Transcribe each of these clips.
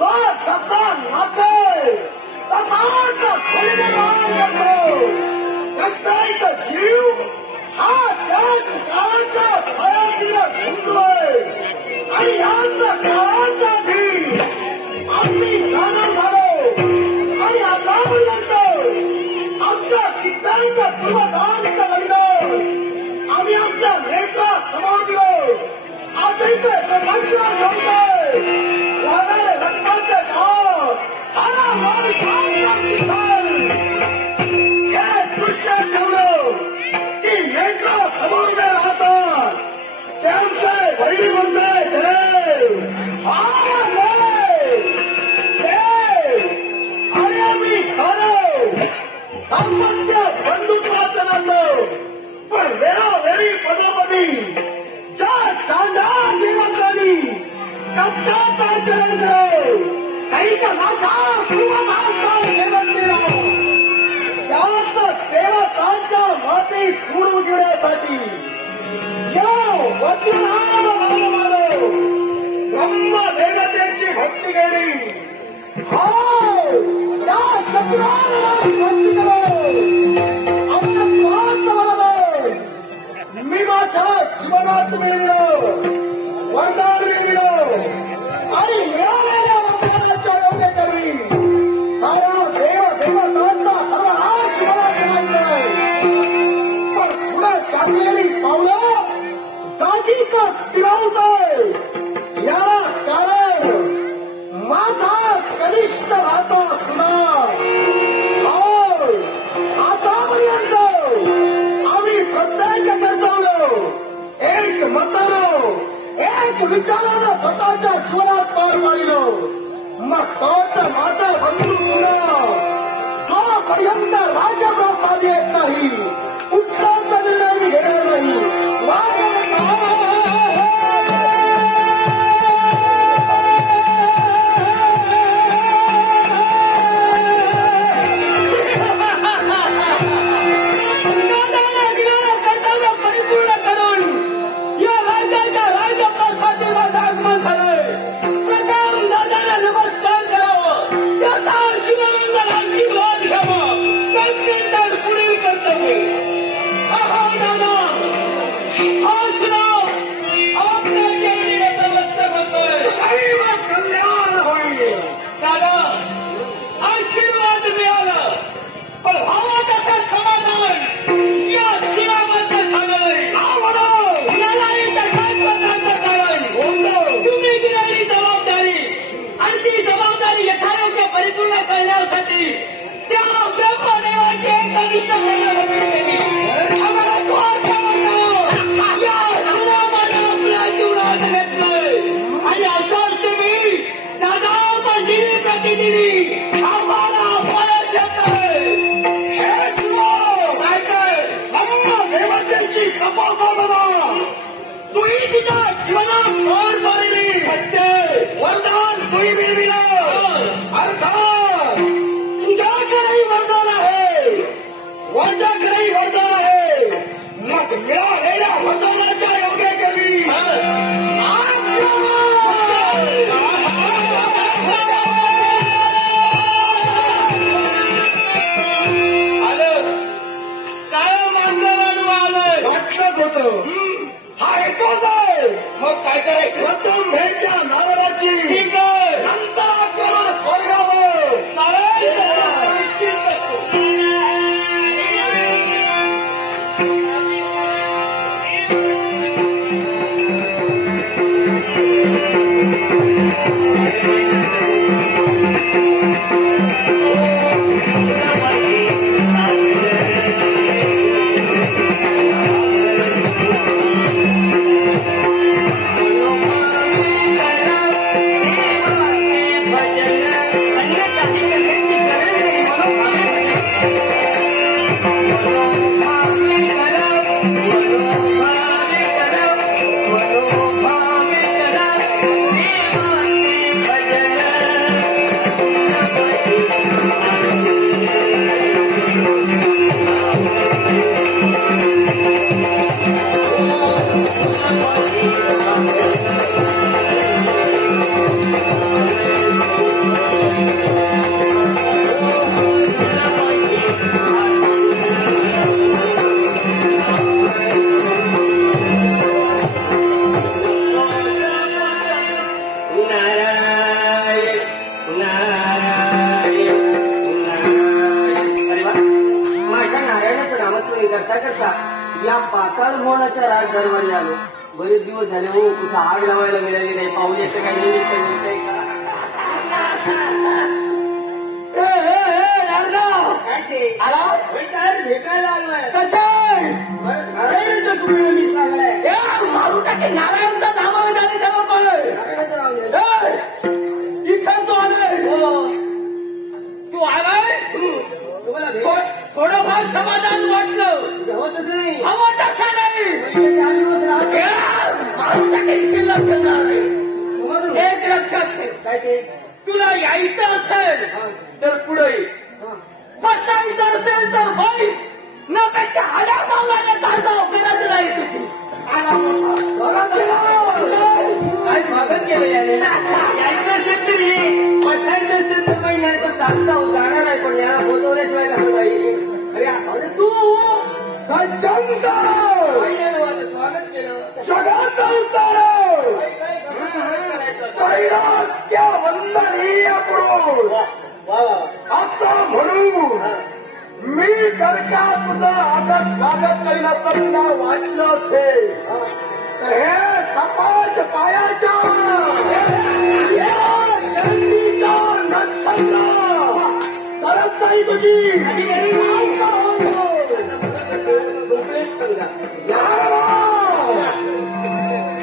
तो तसा नाचे तसाच परिणाम करतो. प्रत्येक जीव हा त्याच काळाच्या भयातीला गुंतलोय आणि याच काळासाठी आम्ही जाणून झालो आणि आतापर्यंत आमच्या कित्यांचं पूर्वधांचं बलिदान आम्ही आमच्या नेत्रा समजलो. आता इथे प्रपंच ठेवतोय लागणारे रक्ताचे धार सारा मान हे दृश्य ठेवलं की नेत्रा समोर राहतात त्यांचे बळी म्हणते देव आणि आम्ही खरं सामर्थ्य बंदुकाचं नातं पण वेळोवेळी पदापदी ज्या चांदा देवांनी शब्दाचा चरण करो काही का माझा किंवा माझा सेवन केला त्याच देवतांच्या माती सोडून घेण्यासाठी या वचनाम मानव ब्रह्म देवतेची भक्ती केली. या चक्राला भक्ती करो आमचा स्वार्थ बरोबर मी माझ्या जीवनात मिळलो वरदान मिळलो आणि मिळालेल्या वरदानाच्या योग्य करी सारा देव देवतांचा सर्वनाश मला करायचा. पण पुढे टाकलेली पावलं जागीच स्थिरावतोय याला कारण माझा कनिष्ठ राहतो सुना. आतापर्यंत आम्ही प्रत्येक कर्तव्य एक मतानं एक विचारानं स्वतःच्या जीवनात पार पाडलो. मग तोच माझा बंधू सुना जोपर्यंत राजप्रसाद येत नाही कुठलाच निर्णय मी घेणार नाही. जीवनात पार पाडली वरदान तुही मिळविलं अर्थात तुझ्याकडेही वरदान आहे माझ्याकडेही वरदान आहे. मग मिळालेल्या वरदानाच्या योग्य करी आलं काय माणसाला आलंय वाटलंच होतं हा येतोच आहे. मग काय करायचं प्रथम भेटच्या नावाची करता करता या पाताळ मोनाच्या राज दरबारी आलो. बरेच दिवस झाले हो, कुठं आग लावायला मिळाली नाही. पाहुण्याचं काही निमित्त मिळतंय का? भेटायला आलोय. मारुताचे नारायणचं नाव झाले इथं तू आलाय. तू आलाय थोडंफार समाधान वाटलं. हवं तसं नाही. मारुताचे शिल्लक ठेवणार नाही. एक लक्षात ठेव. काय ते तुला यायचं असेल तर पुढे बसायचं असेल तर बैस. नपेक्षा हाड्या मावल्याने चालता करायचं नाही तुझी. काय स्वागत केलं याने. यायचं असेल तरी बसायचं असेल तर काही नाही तर चालता जाणार आहे. पण याला बोलवल्याशिवाय कसं जाईल. अरे तू सज्जनचा स्वागत केलं. जगाचा उतार कैलास्य वंदनीय पुरुष. आता म्हणून मी करता तुझं आदर स्वागत करीन असं तुला वाटलं असेल तर हे सपाट पायाच्या शक्तीचा नक्षत्र करत नाही तुझी.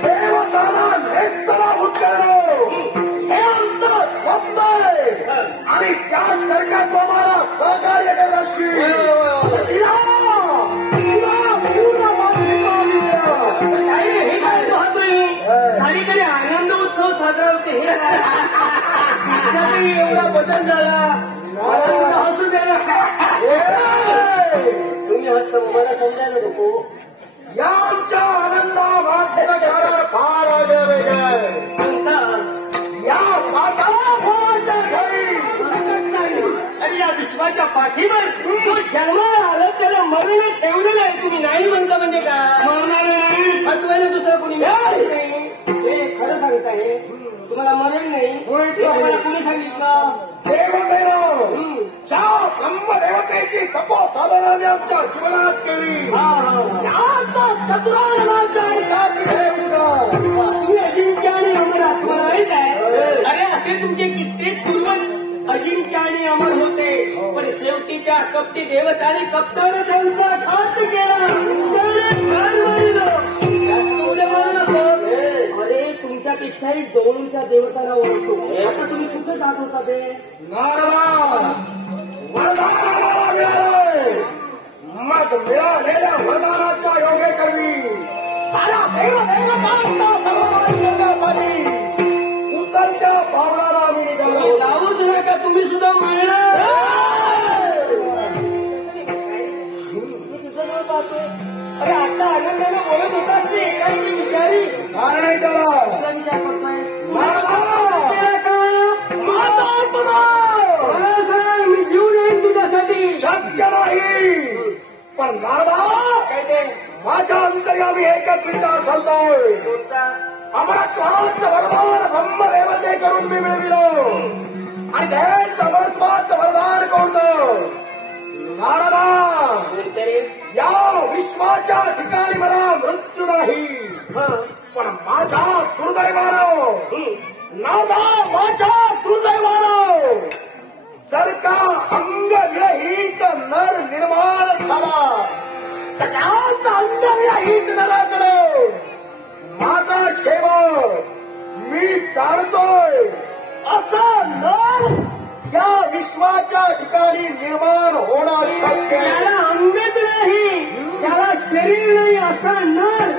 देवताला नेस्तना उचललो हे आमचं स्वप्न आहे. आणि त्याकरता तुम्हाला सहकार्य करण्याची सारीकडे आनंद उत्सव साजरा होते. हे एवढा बदल झाला. हसू द्या तुम्ही हसत मला समजायला नको. या आमच्या आनंदाभात फार या पाताळाच्या घरी आणि या विश्वाच्या पाठीवर जन्माला आलं त्याला मरण ठेवलेलं आहे. तुम्ही नाही म्हणता म्हणजे का मरणार नाही. हसवायला दुसरं कोणी नाही. हे खरं सांगत आहे. तुम्हाला मरण नाही. तुम्हाला कोणी सांगितलं. देवदेव ब्रह्मदेवतेची तपोसाधनाने आमच्या जीवनात केली. तुम्ही अजिंक्य आणि अमर आत्मा माहीत आहे. अरे असे तुमचे कित्येक पूर्वज अजिंक्य आणि अमर होते. पण शेवटी त्या कपटी देवताने कप्ताने त्यांचा घात केला. अरे तुमच्यापेक्षाही दोनच्या देवताला ओळखतो. आता तुम्ही कुठे जात होता ते मग मिळालेल्या वरदानाच्या योगेकरवी सारा उतरत्या पावलाला आम्ही निघालो. लावूच नका तुम्ही सुद्धा मिळणार. अरे आता आनंदाने बोलत होतास ते एकाची विचारी फार नाही त्याला विचार करतोय. मी जीव येईन तुझ्यासाठी. शक्य नाही. पण नारदा काय ते माझ्या अंतर्यामी एकच विचार चालतोय. अमरत्वाचं वरदान ब्रह्मदेवतेकडून मी मिळविलो आणि त्यांचं अमरत्वाचं वरदान कोणतं. नारदा या विश्वाच्या ठिकाणी मला मृत्यू नाही. पण माझ्या दुर्दैवानं नारदा माझ्या दुर्दैवानं जर का अंगविरहित नर निर्माण झाला. सगळ्याचा अंगविरहित नराकडे माझा सेवक मी जाणतोय असा नर या विश्वाच्या ठिकाणी निर्माण होणं शक्य. त्याला अंगच नाही त्याला शरीर नाही असा नर